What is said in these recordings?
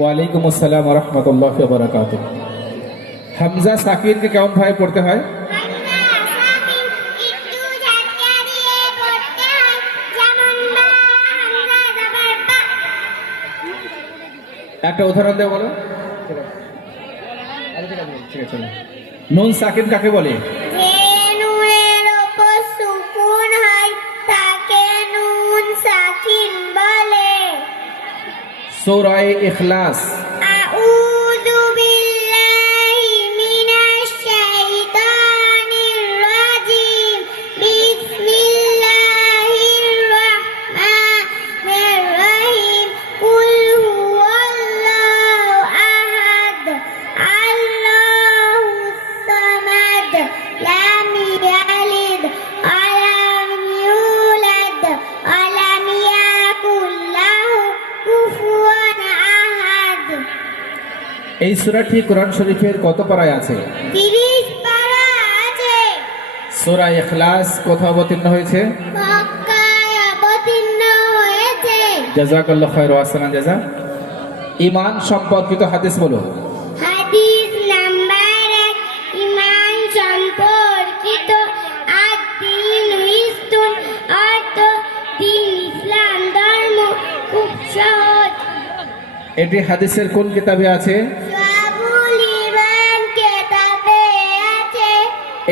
ওয়ালাইকুম আসসালাম ওয়া রাহমাতুল্লাহি ওয়া বারাকাতুহু। হামজা সাকিনকে কেমন ভাবে পড়তে হয়? একটা উদাহরণ দেব বলো। ঠিক আছে। নুন সাকিন কাকে বলে? যে নুনের উপর সুকুন হয় তাকে নুন সাকিন বলে। সূরা ইখলাস। আউযু বিল্লাহি মিনাশ শাইতানির রাজিম। বিসমিল্লাহির রাহমানির রাহিম। কুল হুয়াল্লাহু আহাদ আল্লাহুস সামাদ লাম ইয়ালিদ ওয়ালাম ইউলাদ ওয়ালাম ইয়াকুল লাহু কুফুয়ান আহাদ। এই সূরাটি কোরআন শরীফের কত পারায় আছে? 30 পারা আছে। সূরা ইখলাস কোথায় অবতীর্ণ হয়েছে? মক্কায় অবতীর্ণ হয়েছে। জাযাকাল্লাহু খায়র ওয়া আহসানাল জাযা। ঈমান সম্পর্কিত হাদিস বলো। হাদিস নাম্বার 1, ঈমান সম্পর্কিত আদ-দ্বীন ইসলাম, অর্থ দ্বীন ইসলাম ধর্ম খুব সহজ। এটি হাদিসের কোন কিতাবে আছে? শুআবুল ঈমান কিতাবে আছে।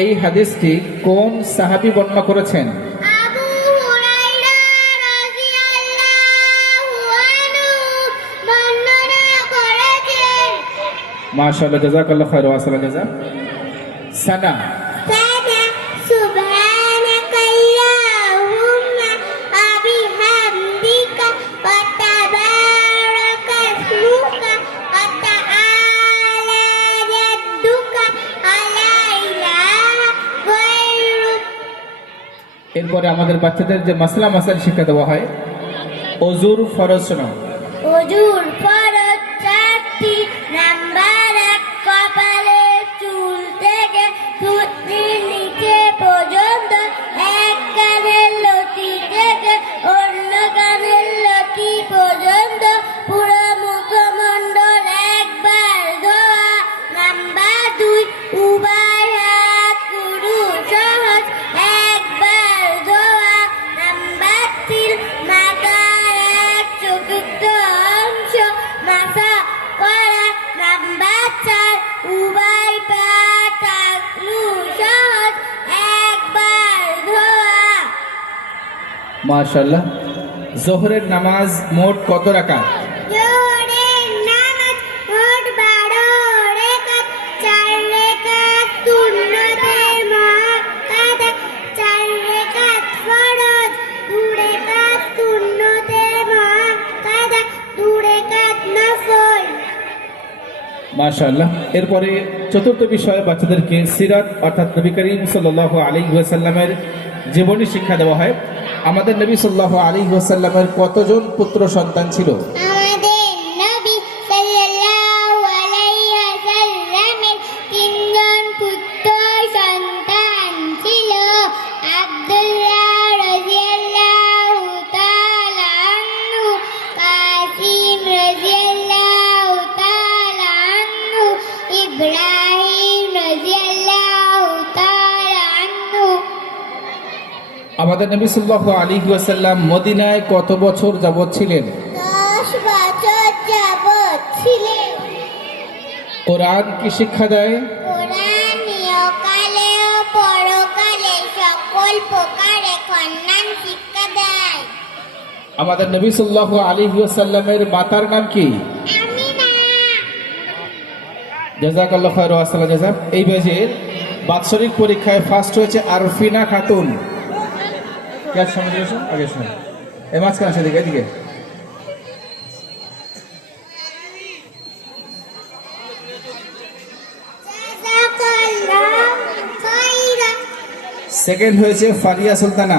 এই হাদিসটি কোন সাহাবী বর্ণনা করেছেন? আবু হুরায়রা রাদিয়াল্লাহু আনহু বর্ণনা করেছেন। মাশাআল্লাহ, জাযাকাল্লাহু খায়র ওয়া আহসানাল জাযা। সানা। সানা সুবহানাকা আল্লাহুম্মা ওয়া বিহামদিকা ওয়া তাবারাকা ইসমুকা ওয়া তাআলা জাদ্দুকা ওয়া লা ইলাহা গায়রুক। এরপরে আমাদের বাচ্চাদের যে মাসলা মাসাইল শিক্ষা দেওয়া হয়, ওযুর ফরজ শোনাও। ওযুর ফরজ 4টি। নাম্বার 1, কপালের চুল থেকে থুতনির নিচে পর্যন্ত, এক কানের লতি থেকে অন্য কানের লতি পর্যন্ত পুরো মুখমণ্ডল একবার ধোয়া। নাম্বার 2, উভয় হাত পুরু সহজ একবার ধোয়া। নাম্বার 3, মাথার এক চতুর্থ অংশ মাসা করা। নাম্বার 4, উভয় পা টাকলু সহজ একবার ধোয়া। মাশাআল্লাহ। যোহরের নামাজ মোট কত রাকাত? জোহরের নামাজ মোট 12 রাকাত। 4 রাকাত সুন্নতের মুআক্কাদা, 4 রাকাত ফরজ, 2 রাকাত সুন্নতের মুআক্কাদা, 2 রাকাত নফল। মাশাআল্লাহ। এরপরে চতুর্থ বিষয়ে বাচ্চাদেরকে সিরাত অর্থাৎ নবী করিম সাল্লাল্লাহু আলাইহি ওয়াসাল্লামের জীবনী শিক্ষা দেওয়া হয়। আমাদের নবী সাল্লাল্লাহু আলাইহি ওয়াসাল্লামের কতজন পুত্র সন্তান ছিল? আমাদের নবী সাল্লাল্লাহু আলাইহি ওয়াসাল্লামের 3 জন পুত্র সন্তান ছিল। আব্দুল্লাহ রাদিয়াল্লাহু তাআলা আনহু, কাসিম রাদিয়াল্লাহু তাআলা আনহু, ইব্রাহিম রাদিয়াল্লাহু তাআলা আনহু। আমাদের নবী সাল্লাল্লাহু আলাইহি ওয়াসাল্লাম মদিনায় কত বছর যাবত ছিলেন? 10 বছর যাবত ছিলেন। কোরআন কি শিক্ষা দেয়? কোরআন ইহকালে ও পরকালে সকল প্রকারে কল্যাণ শিক্ষা দেয়। আমাদের নবী সাল্লাল্লাহু আলাইহি ওয়াসাল্লামের মাতার নাম কি? আমিনা। জাযাকাল্লাহু খায়র ওয়া আহসানাল জাযা। এই ব্যাচের বাৎসরিক পরীক্ষায় ফার্স্ট হয়েছে আরফিনা খাতুন। কে সামনে এসো, আগে শুনুন। এই মাঝখানে আসে, এদিকে এদিকে। জাযাকাল্লাহু খাইরা। সেকেন্ড হয়েছে ফারিয়া সুলতানা।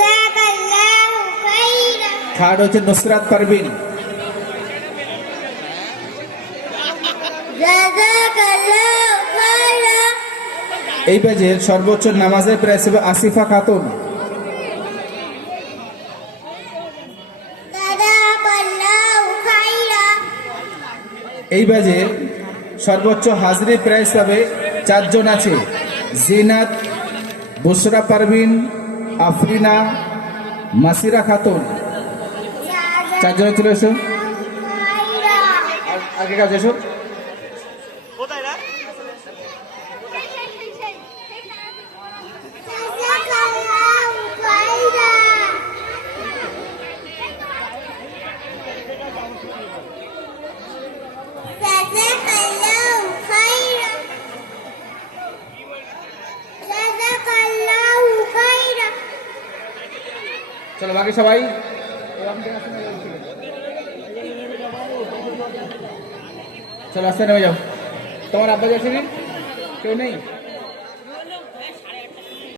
জাযাকাল্লাহু খাইরা। থার্ড হচ্ছে নুসরাত পারভিন। জাযাকাল্লাহু খাইরা। এই ব্যাচের সর্বোচ্চ নামাজের প্রাইস হবে আসিফা খাতুন। এই ব্যাচে সর্বোচ্চ হাজিরি প্রাইজ পাবে 4 জন আছে। জিনাত, বুশরা পারভিন, আফরিনা, মাসিরা খাতুন। 4 জন চলে এসো, আগে কাজ এসো। চলো বাকি সবাই চলো আস্তে নেমে যাও। তোমার আব্বা যাচ্ছে কেউ নেই?